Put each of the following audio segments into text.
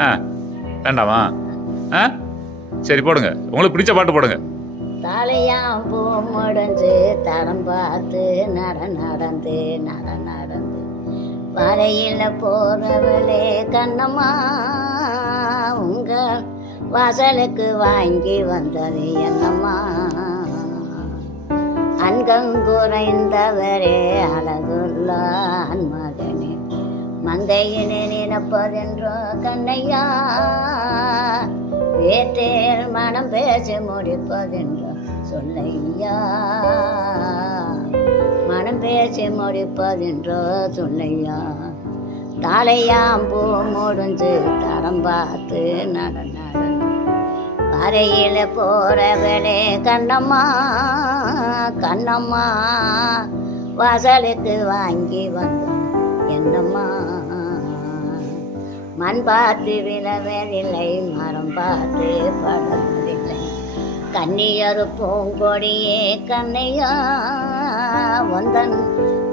ஆ வேண்டாமா? ஆ? சரி போடுங்க. உங்களுக்கு பிடிச்ச பாட்டு போடுங்க. தலையாம் பூ முடிஞ்சு தடம் பார்த்து நட நடந்து நட நடந்து. வரையில் போறவளே கண்ணம்மா உங்க வாசலுக்கு வாங்கி வந்தது என்னம்மா? அன்கம் குறைந்தவரே அழகுள்ள மகனே மந்தையினை நினைப்பதென்றோ கண்ணையா? வேற்றேர் மனம் பேசி முடிப்பதென்றோ சொல்லையா? மனம் பேசி முடிப்பதென்றோ சொல்லையா? தாளையாம் பூ முடிஞ்சு தரம் பார்த்து நட நடந்து வரையில் போறவளே கண்ணம்மா கண்ணம்மா வாசலுக்கு வாங்கி வந்தோம் என்னம்மா? மண் பார்த்து விழவதில்லை மரம் பார்த்து படவதில்லை கன்னியரு பூங்கொடியே கண்ணையா உந்தன்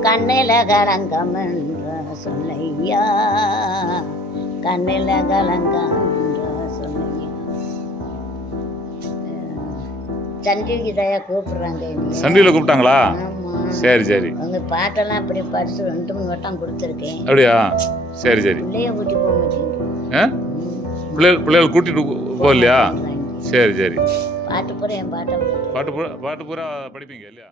கண்ணில கலங்கம் என்ற சொல்லையா. கண்ணில கலங்கம் என்ற சொல்லையா. சண்டிகிதையா கூப்பிடுறாங்க. சண்டியில் கூப்பிட்டாங்களா? சரி சரி. உங்க பாட்டெல்லாம் இப்படி படிச்சு ரெண்டு மூணு வட்டம் கொடுத்துருக்கேன். அப்படியா? சரி சரி. பிள்ளைய கூட்டி போக ஆ? பிள்ளைகள் பிள்ளைகள் கூட்டிட்டு போகலையா? சரி சரி. பாட்டு பூரா என் பாட்டை போட்டு பாட்டு பூரா பாட்டு பூரா படிப்பீங்க இல்லையா?